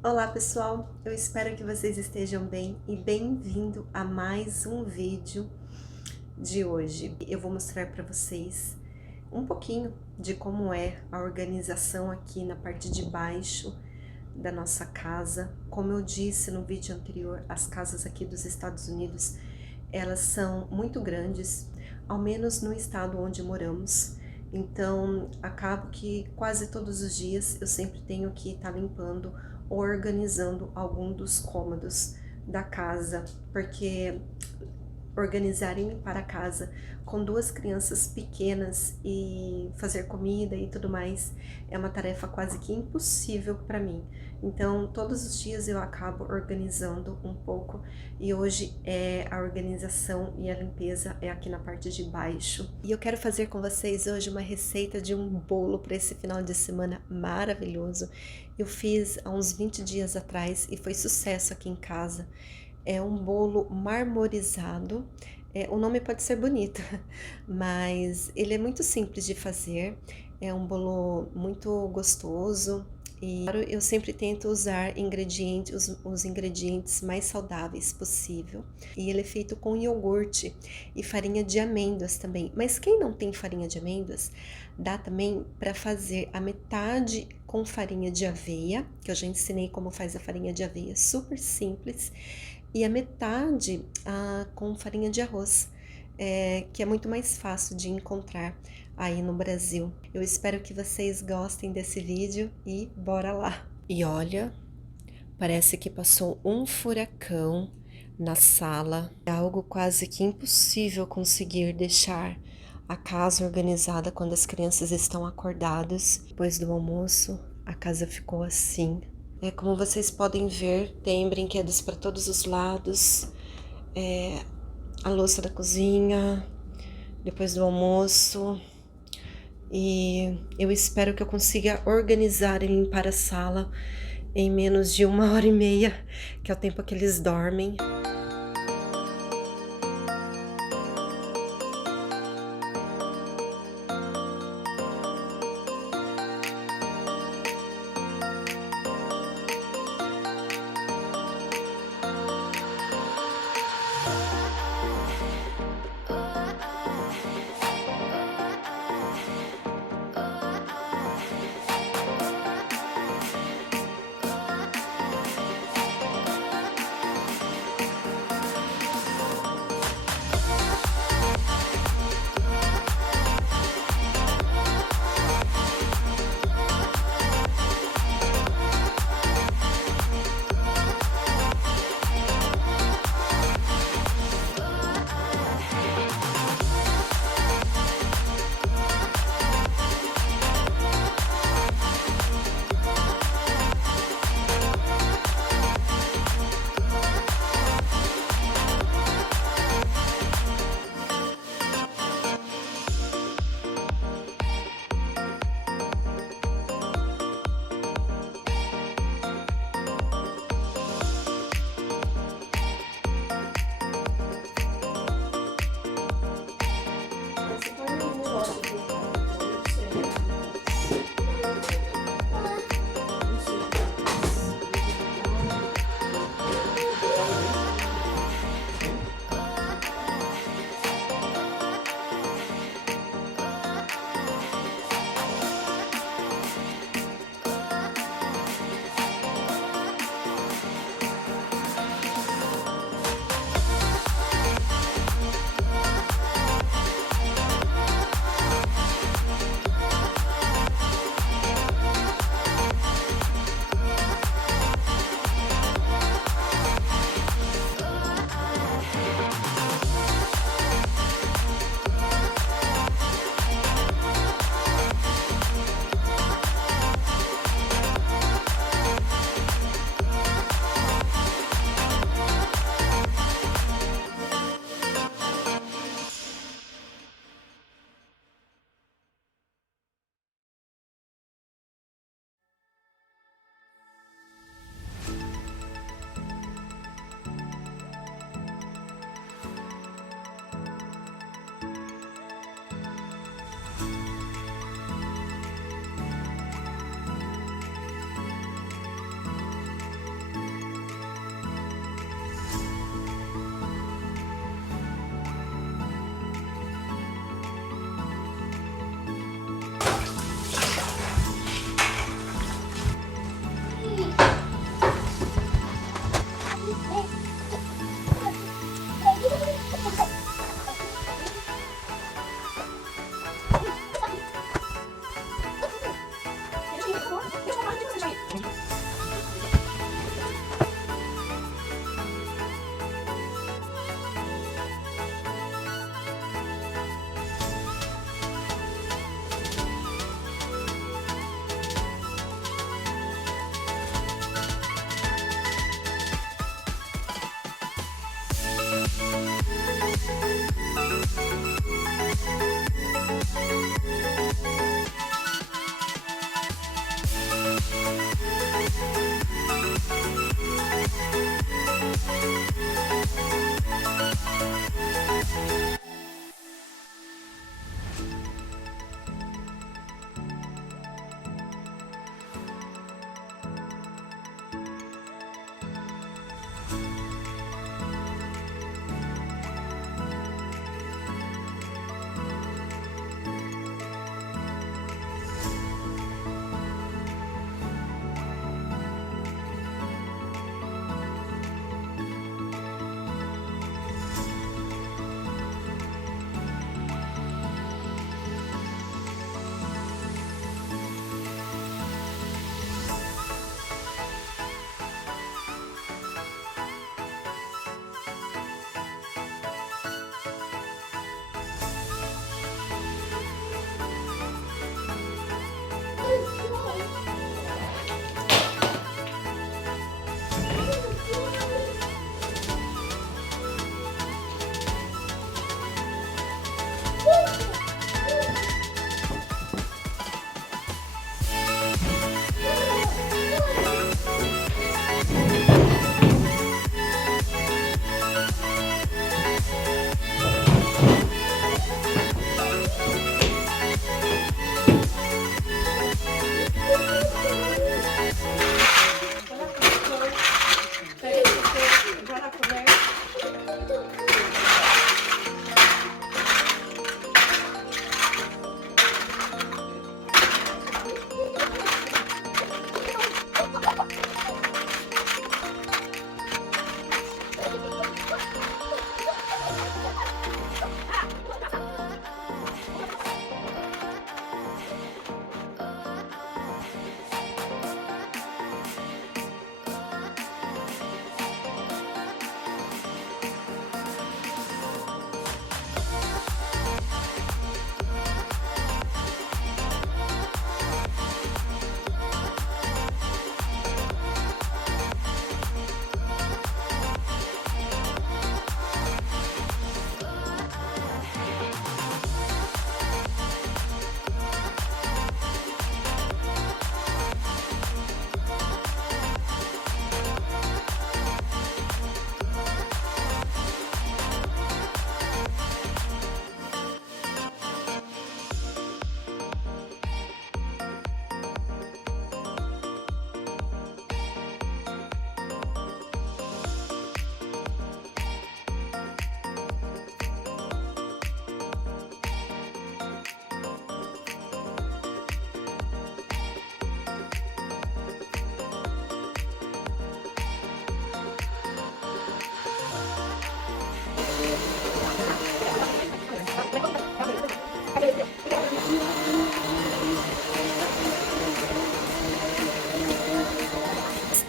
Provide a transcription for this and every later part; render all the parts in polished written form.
Olá pessoal, eu espero que vocês estejam bem e bem-vindo a mais um vídeo de hoje. Eu vou mostrar para vocês um pouquinho de como é a organização aqui na parte de baixo da nossa casa. Como eu disse no vídeo anterior, as casas aqui dos Estados Unidos, elas são muito grandes, ao menos no estado onde moramos. Então, acabo que quase todos os dias eu sempre tenho que estar limpando ou organizando algum dos cômodos da casa, porque organizar e limpar a casa com duas crianças pequenas e fazer comida e tudo mais é uma tarefa quase que impossível para mim. Então, todos os dias eu acabo organizando um pouco e hoje a organização e a limpeza é aqui na parte de baixo. E eu quero fazer com vocês hoje uma receita de um bolo para esse final de semana maravilhoso. Eu fiz há uns 20 dias atrás e foi sucesso aqui em casa. É um bolo marmorizado. O nome pode ser bonito, mas ele é muito simples de fazer. É um bolo muito gostoso e claro, eu sempre tento usar os ingredientes mais saudáveis possível. E ele é feito com iogurte e farinha de amêndoas também. Mas quem não tem farinha de amêndoas, dá também para fazer a metade com farinha de aveia, que eu já ensinei como faz a farinha de aveia, super simples, e a metade com farinha de arroz, que é muito mais fácil de encontrar aí no Brasil. Eu espero que vocês gostem desse vídeo e bora lá! E olha, parece que passou um furacão na sala. É algo quase que impossível conseguir deixar a casa organizada quando as crianças estão acordadas. Depois do almoço, a casa ficou assim. Como vocês podem ver, tem brinquedos para todos os lados, a louça da cozinha, depois do almoço. E eu espero que eu consiga organizar e limpar a sala em menos de 1h30, que é o tempo que eles dormem.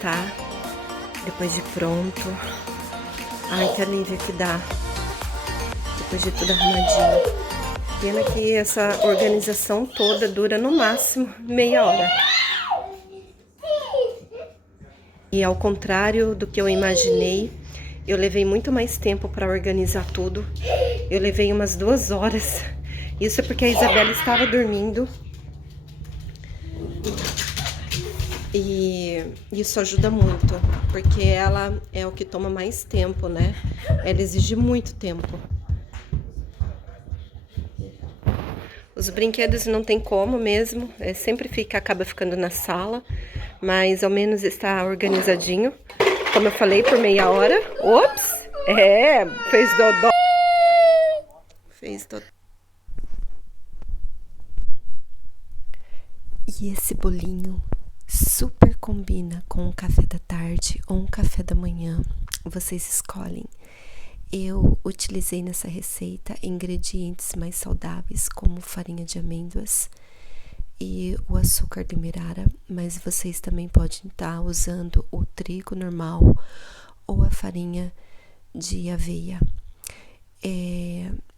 Tá? Depois de pronto. Ai, que alívio que dá. Depois de tudo arrumadinho. Pena que essa organização toda dura no máximo meia hora. E ao contrário do que eu imaginei, eu levei muito mais tempo para organizar tudo. Eu levei umas 2 horas. Isso é porque a Isabela estava dormindo. E isso ajuda muito, porque ela é o que toma mais tempo, né? Ela exige muito tempo. Os brinquedos não tem como mesmo, sempre acaba ficando na sala, mas ao menos está organizadinho. Como eu falei, por meia hora. Ops! Fez dodó. Fez dodó. E esse bolinho super combina com um café da tarde ou um café da manhã. Vocês escolhem. Eu utilizei nessa receita ingredientes mais saudáveis, como farinha de amêndoas e o açúcar demerara, mas vocês também podem estar usando o trigo normal ou a farinha de aveia.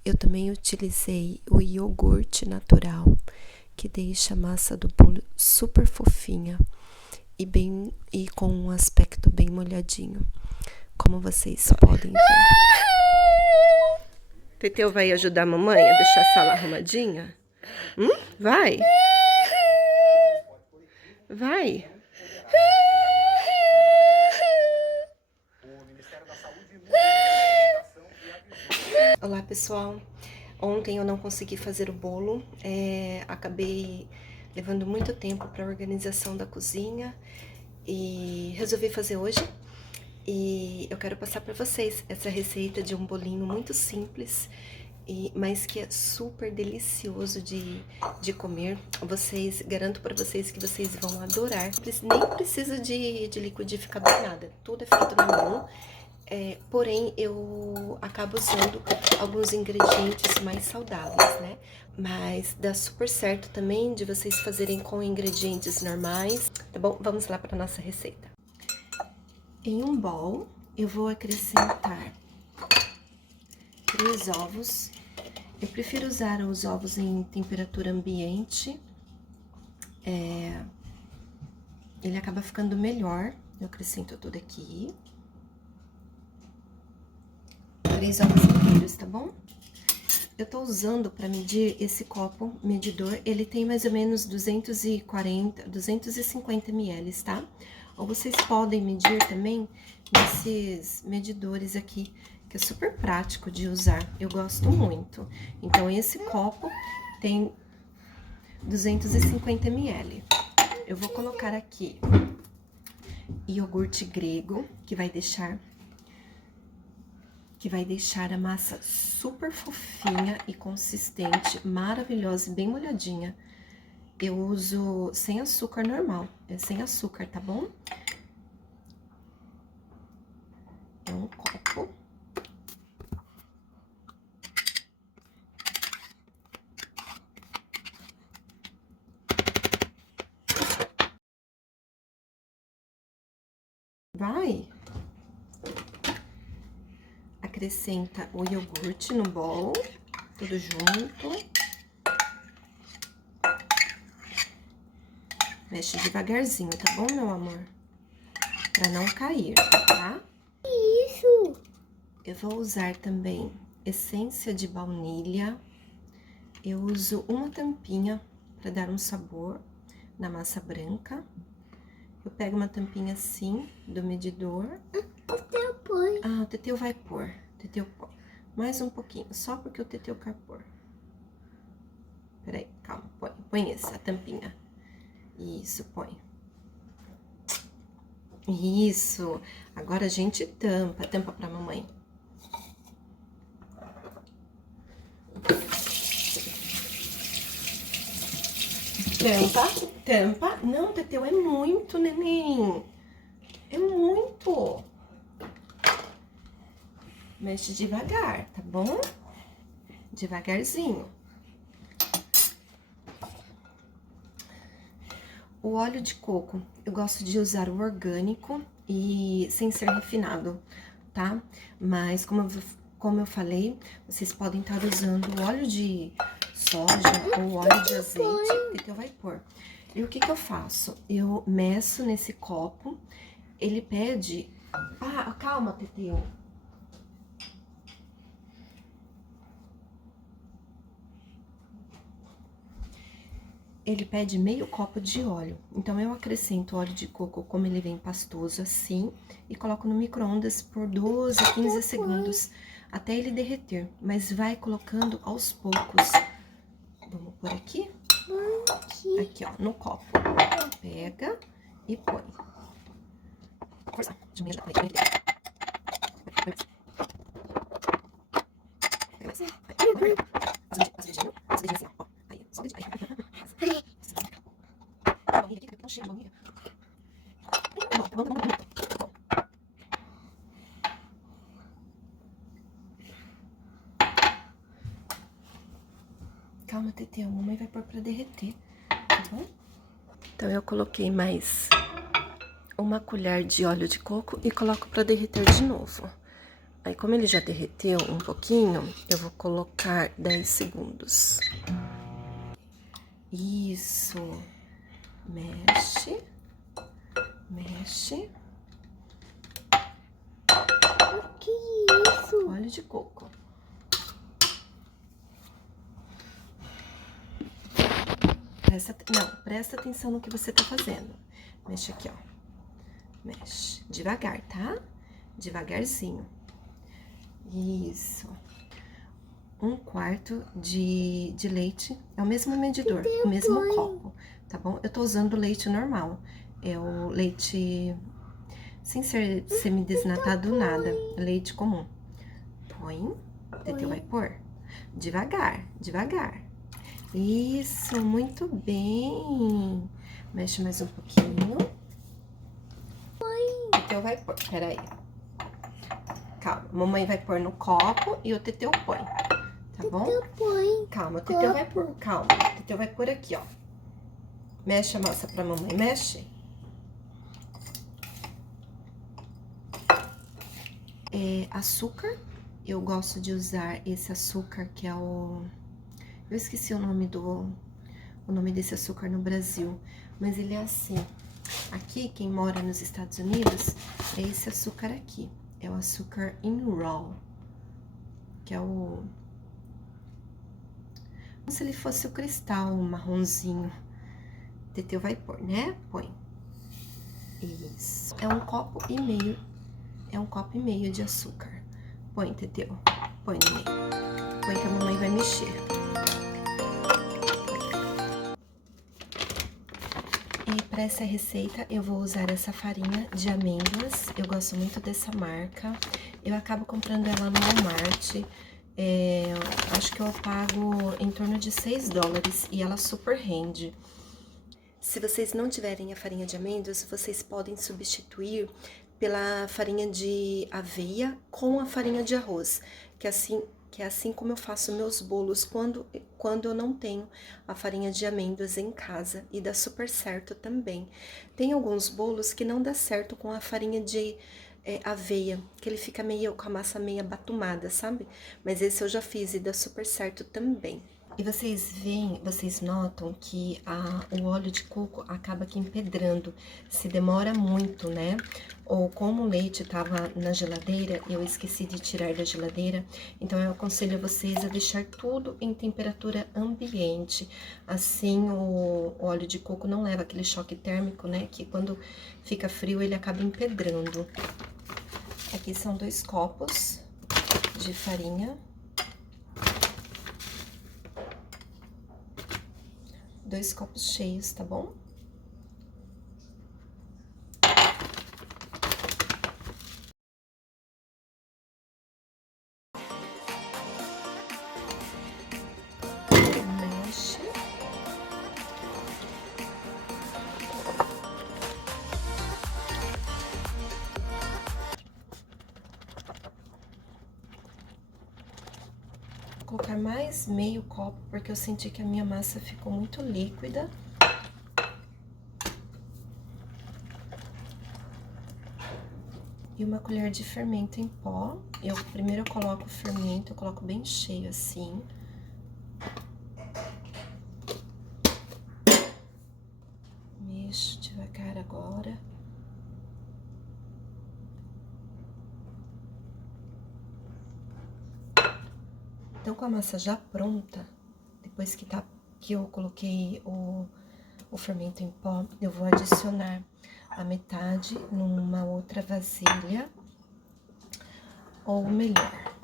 Eu também utilizei o iogurte natural, que deixa a massa do bolo super fofinha e com um aspecto bem molhadinho, como vocês podem ver. Teteu vai ajudar a mamãe a deixar a sala arrumadinha? Vai? Vai. Olá, pessoal. Ontem eu não consegui fazer o bolo, acabei levando muito tempo para a organização da cozinha e resolvi fazer hoje. E eu quero passar para vocês essa receita de um bolinho muito simples, mas que é super delicioso de comer. Garanto para vocês que vocês vão adorar. Nem precisa de liquidificador, nada. Tudo é feito na mão. Porém, eu acabo usando alguns ingredientes mais saudáveis, né? Mas dá super certo também de vocês fazerem com ingredientes normais, tá bom? Vamos lá para nossa receita. Em um bowl, eu vou acrescentar 3 ovos. Eu prefiro usar os ovos em temperatura ambiente. Ele acaba ficando melhor. Eu acrescento tudo aqui. 3 ovos inteiros, tá bom? Eu tô usando para medir esse copo medidor, ele tem mais ou menos 250 ml, tá? Ou vocês podem medir também nesses medidores aqui, que é super prático de usar, eu gosto muito. Então, esse copo tem 250 ml. Eu vou colocar aqui iogurte grego, que vai deixar a massa super fofinha e consistente, maravilhosa e bem molhadinha. Eu uso sem açúcar normal, é sem açúcar, tá bom? É um copo. Vai! Acrescenta o iogurte no bowl, tudo junto. Mexe devagarzinho, tá bom, meu amor? Pra não cair, tá? Isso! Eu vou usar também essência de baunilha. Eu uso uma tampinha pra dar um sabor na massa branca. Eu pego uma tampinha assim, do medidor. O teu põe. Ah, o Teteu vai pôr. Teteu põe. Mais um pouquinho, só porque o Teteu quer pôr. Peraí, calma, põe essa tampinha. Isso, põe. Isso. Agora a gente tampa pra mamãe. Tampa. Não, Teteu, é muito, neném. É muito. Mexe devagar, tá bom? Devagarzinho. O óleo de coco, eu gosto de usar o orgânico e sem ser refinado, tá? Mas, como eu falei, vocês podem estar usando o óleo de soja ou óleo de azeite, que eu vai pôr. E o que eu faço? Eu meço nesse copo, ele pede... Ah, calma, Teteu. Ele pede meio copo de óleo, então eu acrescento óleo de coco como ele vem pastoso assim e coloco no micro-ondas por 12 a 15 segundos até ele derreter, mas vai colocando aos poucos. Vamos por aqui? Aqui, ó, no copo. Pega e põe. Força. Calma, Teteu, a mamãe vai pôr pra derreter, tá bom? Então, eu coloquei mais uma colher de óleo de coco e coloco pra derreter de novo. Aí, como ele já derreteu um pouquinho, eu vou colocar 10 segundos. Isso. Mexe. Mexe. O que é isso? Óleo de coco. Presta atenção no que você tá fazendo. Mexe aqui, ó. Mexe. Devagar, tá? Devagarzinho. Isso. 1/4 de leite. É o mesmo medidor, o mesmo copo, tá bom? Eu tô usando leite normal. É o leite sem ser semidesnatado, nada. É leite comum. Põe. Teteu vai pôr. Devagar, devagar. Isso, muito bem. Mexe mais um pouquinho. Teteu vai pôr, peraí. Calma, mamãe vai pôr no copo e o Teteu põe, tá bom? Calma, o Teteu vai pôr, calma. O Teteu vai pôr aqui, ó. Mexe a massa pra mamãe, mexe. Açúcar, eu gosto de usar esse açúcar que é o... Eu esqueci o nome desse açúcar no Brasil, mas ele é assim. Aqui, quem mora nos Estados Unidos, é esse açúcar aqui. É o açúcar Inroll, que é o... Como se ele fosse o cristal marronzinho. Teteu vai pôr, né? Põe. Isso. É 1,5 copo. É 1,5 copo de açúcar. Põe, Teteu. Põe no meio. Põe que a mamãe vai mexer. E para essa receita, eu vou usar essa farinha de amêndoas. Eu gosto muito dessa marca. Eu acabo comprando ela no Walmart. Acho que eu pago em torno de $6 e ela super rende. Se vocês não tiverem a farinha de amêndoas, vocês podem substituir pela farinha de aveia com a farinha de arroz, que é assim como eu faço meus bolos quando eu não tenho a farinha de amêndoas em casa, e dá super certo também. Tem alguns bolos que não dá certo com a farinha de aveia, que ele fica meio com a massa meio batumada, sabe? Mas esse eu já fiz e dá super certo também. E vocês notam que o óleo de coco acaba aqui empedrando, se demora muito, né? Ou como o leite tava na geladeira, eu esqueci de tirar da geladeira, então eu aconselho vocês a deixar tudo em temperatura ambiente. Assim o óleo de coco não leva aquele choque térmico, né? Que quando fica frio ele acaba empedrando. Aqui são 2 copos de farinha. 2 copos cheios, tá bom? Mexe. Vou colocar mais meio copo, porque eu senti que a minha massa ficou muito líquida. E 1 colher de fermento em pó. Primeiro eu coloco o fermento, eu coloco bem cheio assim. Mexo devagar agora. Então, com a massa já pronta, depois que eu coloquei o fermento em pó, eu vou adicionar a metade numa outra vasilha, ou melhor,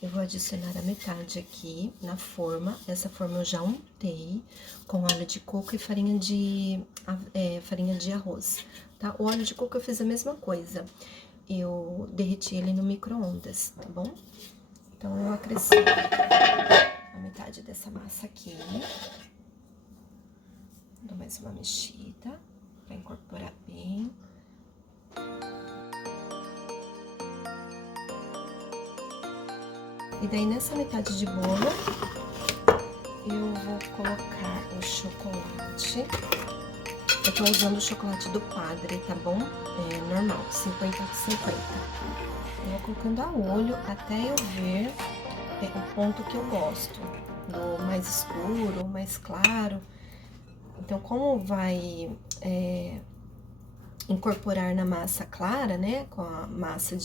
eu vou adicionar a metade aqui na forma. Essa forma eu já untei com óleo de coco e farinha de arroz, tá? O óleo de coco eu fiz a mesma coisa. Eu derreti ele no micro-ondas, tá bom? Então, eu acrescento a metade dessa massa aqui. Dou mais uma mexida pra incorporar bem. E daí, nessa metade de bolo, eu vou colocar o chocolate. Eu tô usando o chocolate do Padre, tá bom? Normal, 50-50. Eu vou colocando a olho até eu ver o ponto que eu gosto. Do mais escuro ou mais claro. Então, como vai incorporar na massa clara, né? Com a massa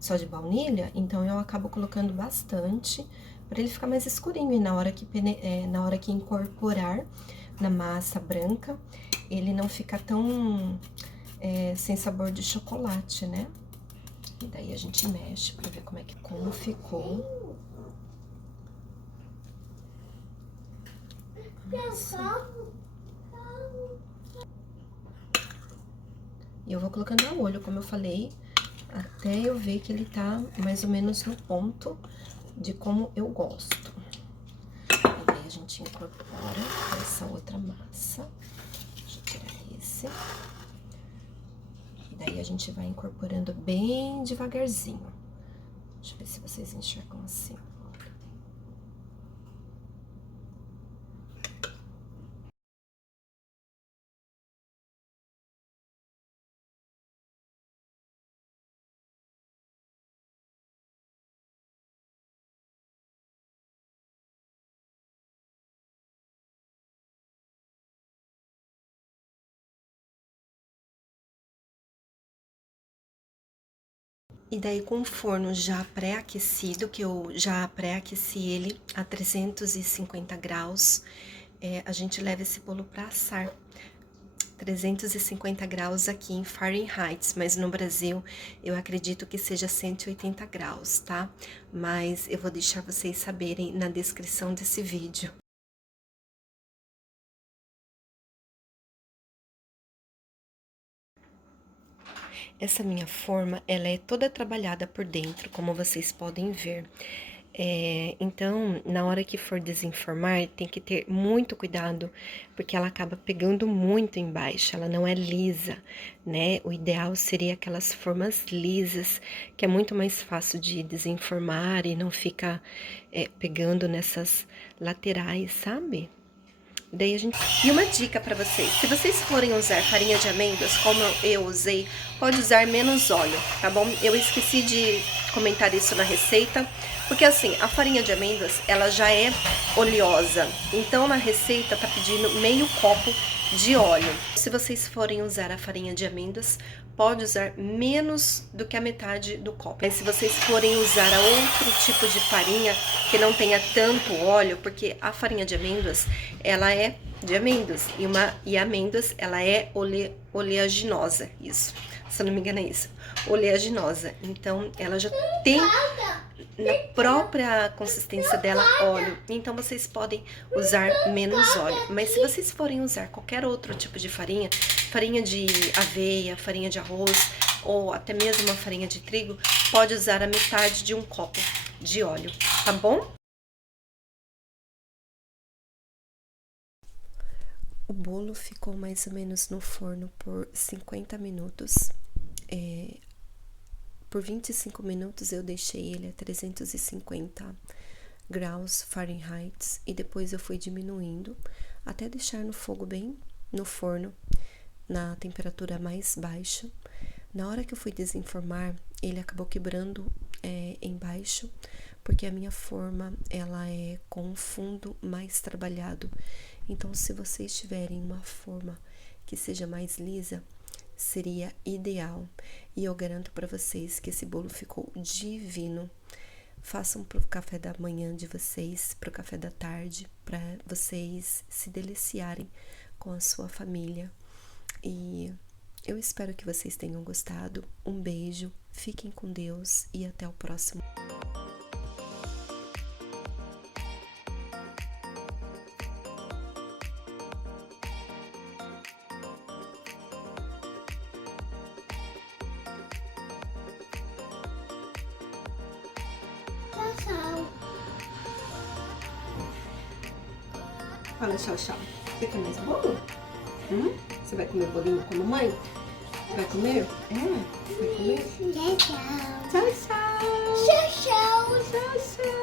só de baunilha, então eu acabo colocando bastante para ele ficar mais escurinho. E na hora que incorporar na massa branca, ele não fica tão sem sabor de chocolate, né? E daí a gente mexe pra ver como ficou. Nossa. E eu vou colocando a olho, como eu falei, até eu ver que ele tá mais ou menos no ponto de como eu gosto. E daí a gente incorpora essa outra massa. Deixa eu tirar esse. E daí a gente vai incorporando bem devagarzinho. Deixa eu ver se vocês enxergam assim. E daí com o forno já pré-aquecido, que eu já pré-aqueci ele a 350 graus, a gente leva esse bolo para assar. 350 graus aqui em Fahrenheit, mas no Brasil eu acredito que seja 180 graus, tá? Mas eu vou deixar vocês saberem na descrição desse vídeo. Essa minha forma, ela é toda trabalhada por dentro, como vocês podem ver. Então, na hora que for desenformar, tem que ter muito cuidado, porque ela acaba pegando muito embaixo, ela não é lisa, né? O ideal seria aquelas formas lisas, que é muito mais fácil de desenformar e não fica pegando nessas laterais, sabe? Daí a gente... E uma dica para vocês, se vocês forem usar farinha de amêndoas, como eu usei, pode usar menos óleo, tá bom? Eu esqueci de comentar isso na receita, porque assim, a farinha de amêndoas, ela já é oleosa, então na receita tá pedindo meio copo de óleo. Se vocês forem usar a farinha de amêndoas, pode usar menos do que a metade do copo. Mas se vocês forem usar outro tipo de farinha que não tenha tanto óleo, porque a farinha de amêndoas, ela é de amêndoas e amêndoas, ela é oleaginosa, isso. Se eu não me engano é isso, oleaginosa. Então ela já tem na própria consistência dela óleo, então vocês podem usar menos óleo. Mas se vocês forem usar qualquer outro tipo de farinha, farinha de aveia, farinha de arroz ou até mesmo uma farinha de trigo, pode usar a metade de um copo de óleo, tá bom? O bolo ficou mais ou menos no forno por 50 minutos. Por 25 minutos eu deixei ele a 350 graus Fahrenheit e depois eu fui diminuindo até deixar no fogo bem no forno, na temperatura mais baixa. Na hora que eu fui desenformar, ele acabou quebrando embaixo, porque a minha forma ela é com um fundo mais trabalhado. Então, se vocês tiverem uma forma que seja mais lisa, seria ideal. E eu garanto para vocês que esse bolo ficou divino. Façam pro café da manhã de vocês, pro café da tarde, para vocês se deliciarem com a sua família. E eu espero que vocês tenham gostado. Um beijo, fiquem com Deus e até o próximo. Tchau. Fala tchau, tchau. Você quer mais bolo? Você vai comer bolinho com a mamãe? Vai comer? Vai comer? Tchau. Tchau, tchau. Tchau, tchau. Tchau, tchau.